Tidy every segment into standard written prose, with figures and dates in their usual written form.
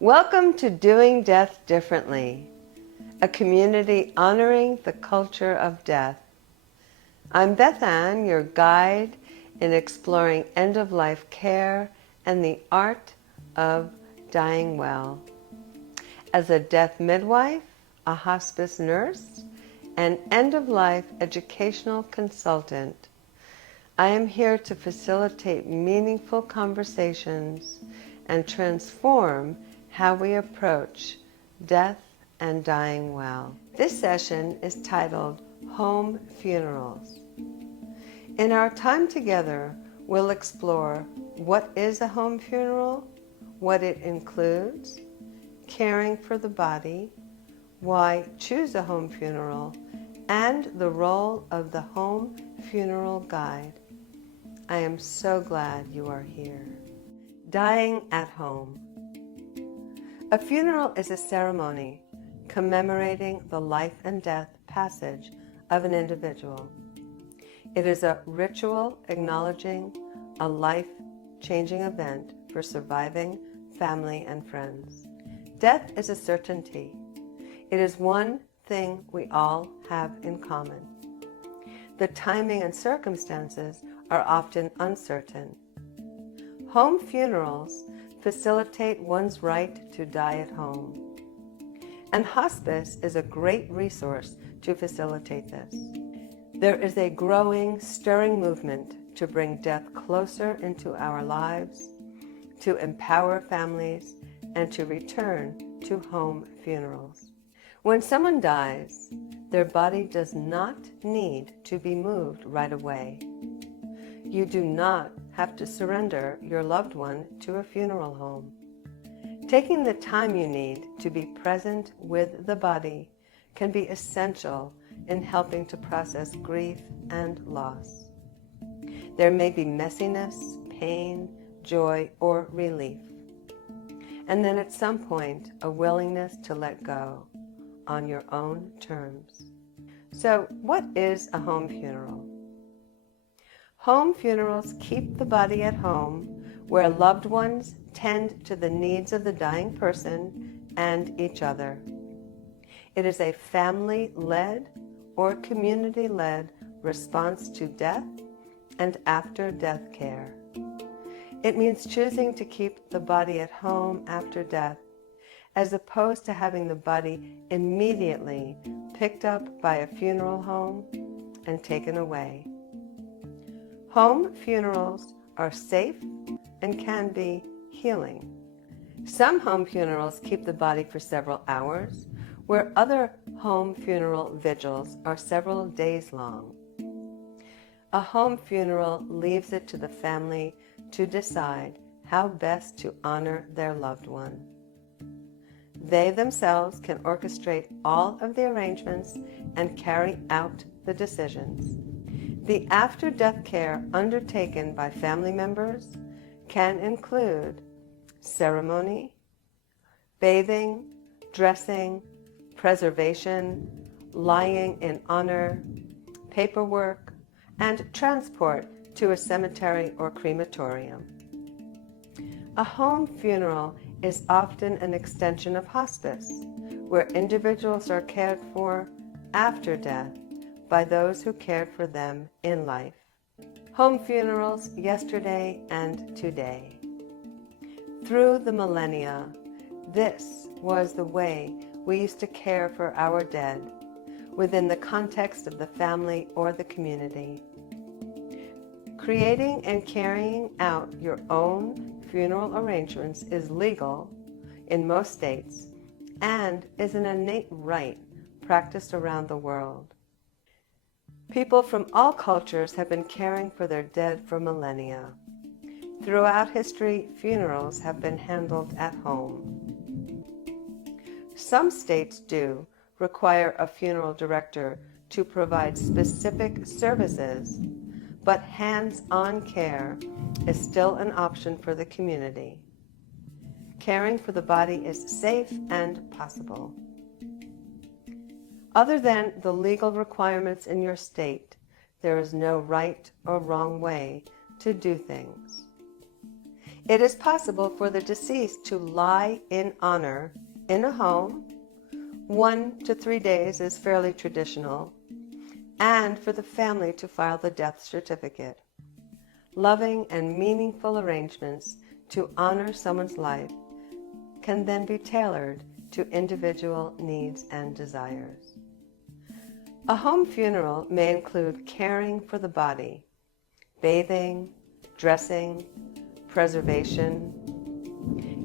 Welcome to Doing Death Differently, a community honoring the culture of death. I'm Bethann, your guide in exploring end-of-life care and the art of dying well. As a death midwife, a hospice nurse, and end-of-life educational consultant, I am here to facilitate meaningful conversations and transform how we approach death and dying well. This session is titled Home Funerals. In our time together, we'll explore what is a home funeral, what it includes, caring for the body, why choose a home funeral, and the role of the home funeral guide. I am so glad you are here. Dying at home. A funeral is a ceremony commemorating the life and death passage of an individual. It is a ritual acknowledging a life-changing event for surviving family and friends. Death is a certainty. It is one thing we all have in common. The timing and circumstances are often uncertain. Home funerals facilitate one's right to die at home. And hospice is a great resource to facilitate this. There is a growing, stirring movement to bring death closer into our lives, to empower families, and to return to home funerals. When someone dies, their body does not need to be moved right away. You do not have to surrender your loved one to a funeral home. Taking the time you need to be present with the body can be essential in helping to process grief and loss. There may be messiness, pain, joy, or relief. And then at some point, a willingness to let go on your own terms. So, what is a home funeral? Home funerals keep the body at home, where loved ones tend to the needs of the dying person and each other. It is a family-led or community-led response to death and after-death care. It means choosing to keep the body at home after death, as opposed to having the body immediately picked up by a funeral home and taken away. Home funerals are safe and can be healing. Some home funerals keep the body for several hours, where other home funeral vigils are several days long. A home funeral leaves it to the family to decide how best to honor their loved one. They themselves can orchestrate all of the arrangements and carry out the decisions. The after-death care undertaken by family members can include ceremony, bathing, dressing, preservation, lying in honor, paperwork, and transport to a cemetery or crematorium. A home funeral is often an extension of hospice, where individuals are cared for after death by those who cared for them in life. Home funerals yesterday and today. Through the millennia, this was the way we used to care for our dead within the context of the family or the community. Creating and carrying out your own funeral arrangements is legal in most states and is an innate right practiced around the world. People from all cultures have been caring for their dead for millennia. Throughout history, funerals have been handled at home. Some states do require a funeral director to provide specific services, but hands-on care is still an option for the community. Caring for the body is safe and possible. Other than the legal requirements in your state, there is no right or wrong way to do things. It is possible for the deceased to lie in honor in a home. 1 to 3 days is fairly traditional, and for the family to file the death certificate. Loving and meaningful arrangements to honor someone's life can then be tailored to individual needs and desires. A home funeral may include caring for the body, bathing, dressing, preservation,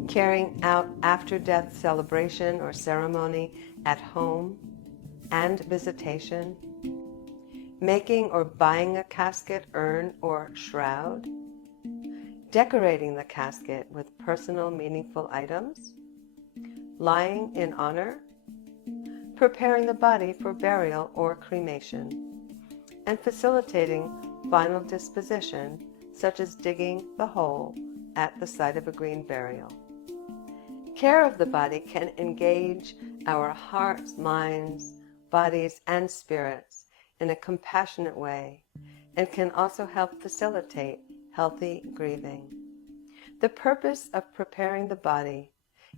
carrying out after-death celebration or ceremony at home, and visitation, making or buying a casket, urn, or shroud, decorating the casket with personal meaningful items, lying in honor, preparing the body for burial or cremation, and facilitating final disposition, such as digging the hole at the site of a green burial. Care of the body can engage our hearts, minds, bodies, and spirits in a compassionate way, and can also help facilitate healthy grieving. The purpose of preparing the body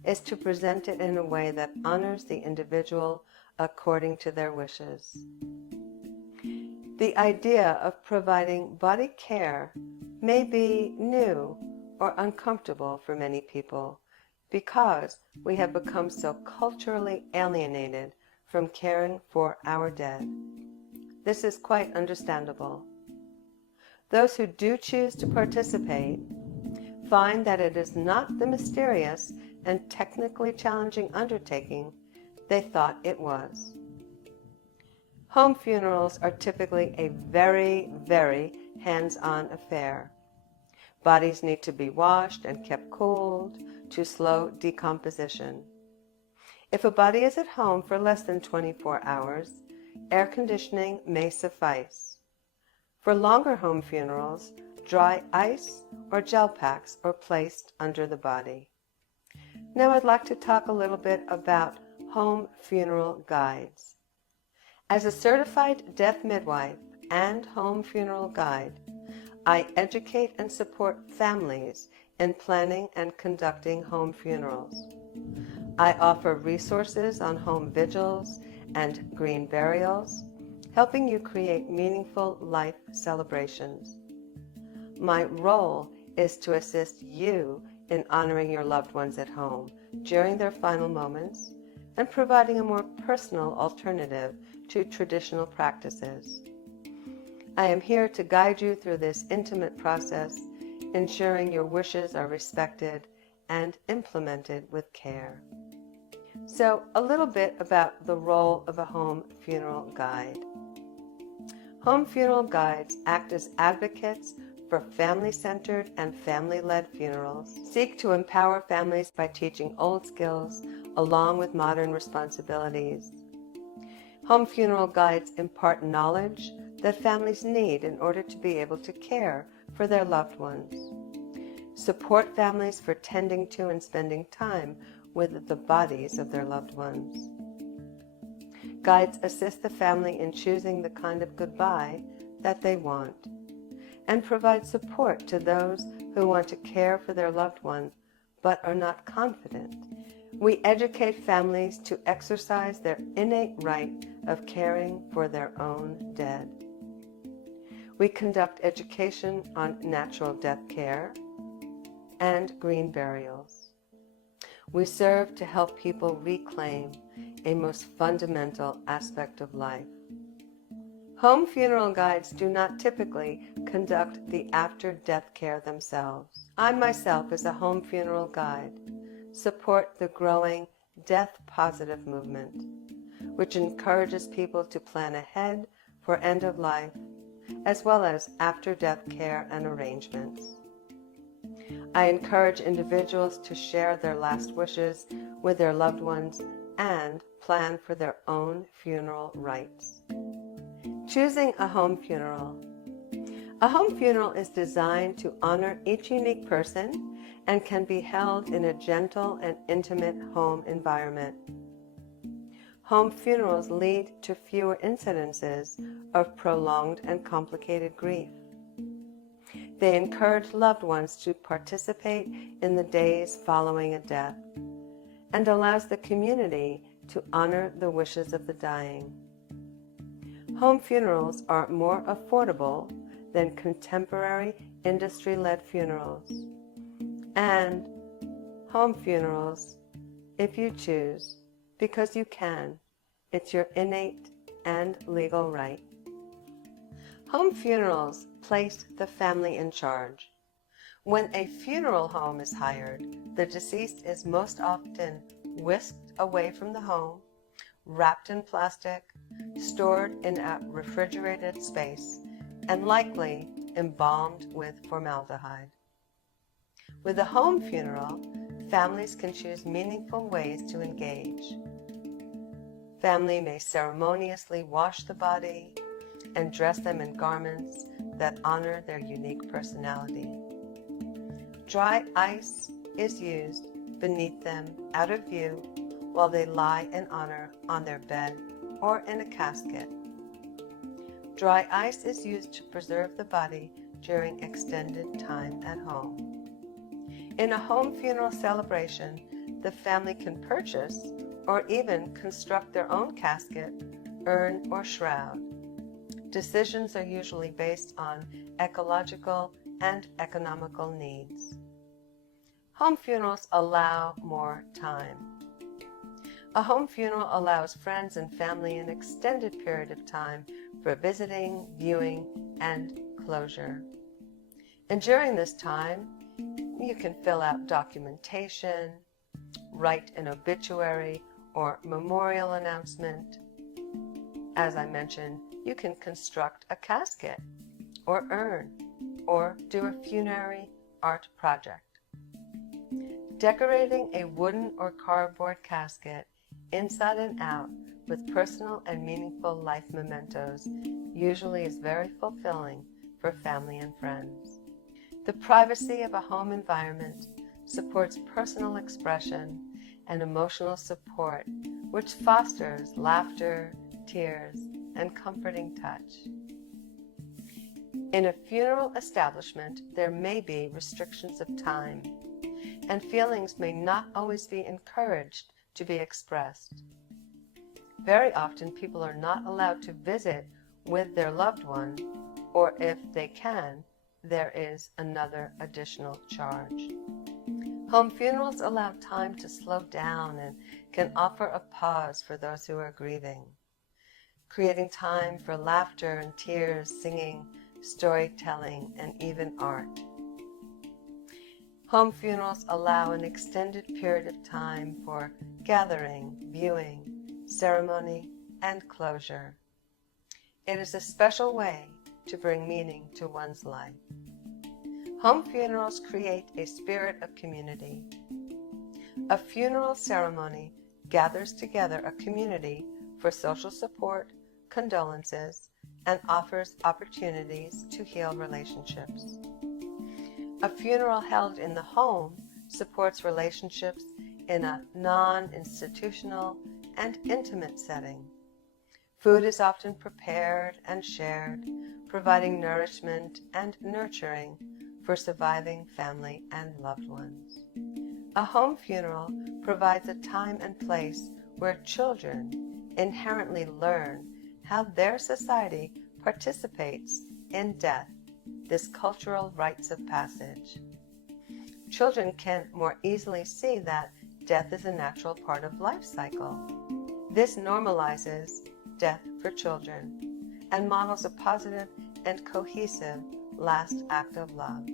is to present it in a way that honors the individual according to their wishes. The idea of providing body care may be new or uncomfortable for many people because we have become so culturally alienated from caring for our dead. This is quite understandable. Those who do choose to participate find that it is not the mysterious and technically challenging undertaking they thought it was. Home funerals are typically a very, very hands-on affair. Bodies need to be washed and kept cooled to slow decomposition. If a body is at home for less than 24 hours, air conditioning may suffice. For longer home funerals, dry ice or gel packs are placed under the body. Now I'd like to talk a little bit about home funeral guides. As a certified death midwife and home funeral guide, I educate and support families in planning and conducting home funerals. I offer resources on home vigils and green burials, helping you create meaningful life celebrations. My role is to assist you in honoring your loved ones at home during their final moments and providing a more personal alternative to traditional practices. I am here to guide you through this intimate process, ensuring your wishes are respected and implemented with care. So, a little bit about the role of a home funeral guide. Home funeral guides act as advocates for family-centered and family-led funerals, seek to empower families by teaching old skills along with modern responsibilities. Home funeral guides impart knowledge that families need in order to be able to care for their loved ones, support families for tending to and spending time with the bodies of their loved ones. Guides assist the family in choosing the kind of goodbye that they want, and provide support to those who want to care for their loved one but are not confident. We educate families to exercise their innate right of caring for their own dead. We conduct education on natural death care and green burials. We serve to help people reclaim a most fundamental aspect of life. Home funeral guides do not typically conduct the after-death care themselves. I myself, as a home funeral guide, support the growing death-positive movement, which encourages people to plan ahead for end of life, as well as after-death care and arrangements. I encourage individuals to share their last wishes with their loved ones and plan for their own funeral rites. Choosing a home funeral. A home funeral is designed to honor each unique person and can be held in a gentle and intimate home environment. Home funerals lead to fewer incidences of prolonged and complicated grief. They encourage loved ones to participate in the days following a death and allows the community to honor the wishes of the dying. Home funerals are more affordable than contemporary industry-led funerals. And home funerals, if you choose, because you can, it's your innate and legal right. Home funerals place the family in charge. When a funeral home is hired, the deceased is most often whisked away from the home, wrapped in plastic, stored in a refrigerated space, and likely embalmed with formaldehyde. With a home funeral, families can choose meaningful ways to engage. Family may ceremoniously wash the body and dress them in garments that honor their unique personality. Dry ice is used beneath them out of view while they lie in honor on their bed or in a casket. Dry ice is used to preserve the body during extended time at home. In a home funeral celebration, the family can purchase or even construct their own casket, urn, or shroud. Decisions are usually based on ecological and economical needs. Home funerals allow more time. A home funeral allows friends and family an extended period of time for visiting, viewing, and closure. And during this time, you can fill out documentation, write an obituary or memorial announcement. As I mentioned, you can construct a casket or urn or do a funerary art project. Decorating a wooden or cardboard casket inside and out with personal and meaningful life mementos usually is very fulfilling for family and friends. The privacy of a home environment supports personal expression and emotional support, which fosters laughter, tears, and comforting touch. In a funeral establishment, there may be restrictions of time, and feelings may not always be encouraged to be expressed. Very often, people are not allowed to visit with their loved one, or if they can, there is another additional charge. Home funerals allow time to slow down and can offer a pause for those who are grieving, creating time for laughter and tears, singing, storytelling, and even art. Home funerals allow an extended period of time for gathering, viewing, ceremony, and closure. It is a special way to bring meaning to one's life. Home funerals create a spirit of community. A funeral ceremony gathers together a community for social support, condolences, and offers opportunities to heal relationships. A funeral held in the home supports relationships in a non-institutional and intimate setting. Food is often prepared and shared, providing nourishment and nurturing for surviving family and loved ones. A home funeral provides a time and place where children inherently learn how their society participates in death, this cultural rites of passage. Children can more easily see that death is a natural part of life cycle. This normalizes death for children and models a positive and cohesive last act of love.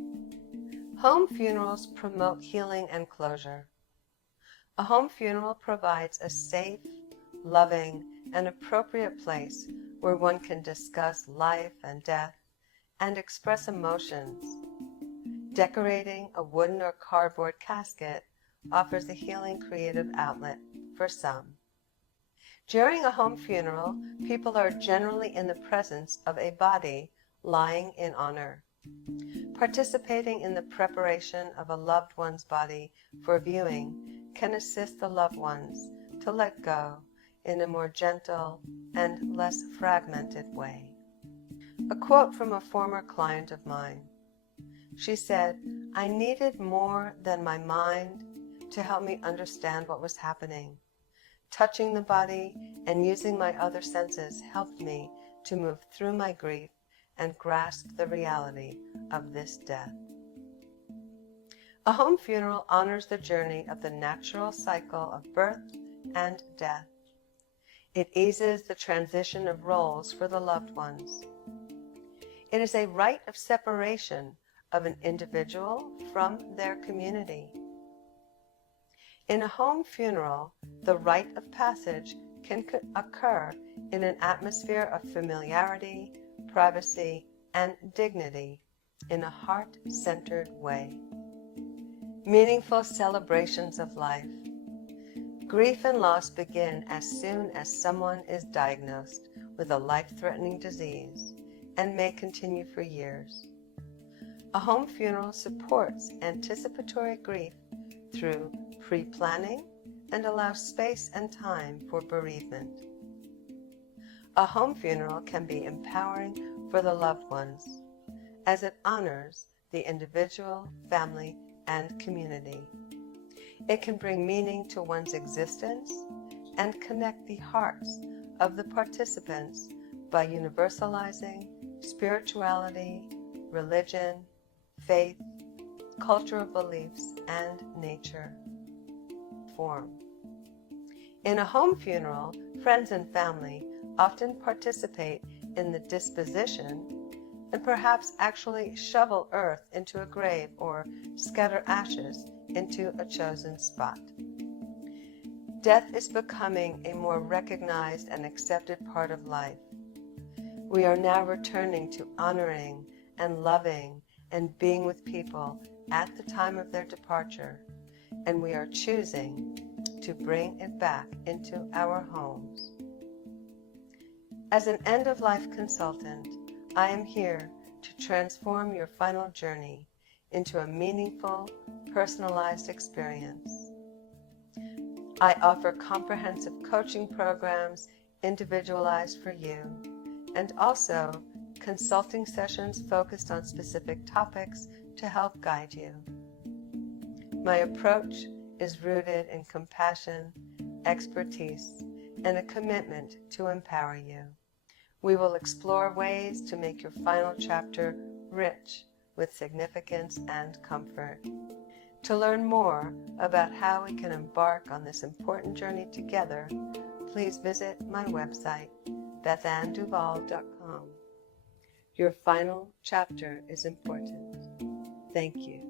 Home funerals promote healing and closure. A home funeral provides a safe, loving, and appropriate place where one can discuss life and death and express emotions. Decorating a wooden or cardboard casket offers a healing creative outlet for some. During a home funeral, people are generally in the presence of a body lying in honor. Participating in the preparation of a loved one's body for viewing can assist the loved ones to let go in a more gentle and less fragmented way. A quote from a former client of mine: She said, "I needed more than my mind to help me understand what was happening. Touching the body and using my other senses helped me to move through my grief and grasp the reality of this death." A home funeral honors the journey of the natural cycle of birth and death. It eases the transition of roles for the loved ones. It is a rite of separation of an individual from their community. In a home funeral, the rite of passage can occur in an atmosphere of familiarity, privacy, and dignity in a heart-centered way. Meaningful celebrations of life. Grief and loss begin as soon as someone is diagnosed with a life-threatening disease and may continue for years. A home funeral supports anticipatory grief through pre-planning and allows space and time for bereavement. A home funeral can be empowering for the loved ones, as it honors the individual, family, and community. It can bring meaning to one's existence and connect the hearts of the participants by universalizing spirituality, religion, faith, cultural beliefs, and nature. Form. In a home funeral, friends and family often participate in the disposition and perhaps actually shovel earth into a grave or scatter ashes into a chosen spot. Death is becoming a more recognized and accepted part of life. We are now returning to honoring and loving and being with people at the time of their departure, and we are choosing to bring it back into our homes. As an end-of-life consultant, I am here to transform your final journey into a meaningful, personalized experience. I offer comprehensive coaching programs individualized for you, and also consulting sessions focused on specific topics to help guide you. My approach is rooted in compassion, expertise, and a commitment to empower you. We will explore ways to make your final chapter rich with significance and comfort. To learn more about how we can embark on this important journey together, please visit my website, BethannDuval.com. Your final chapter is important. Thank you.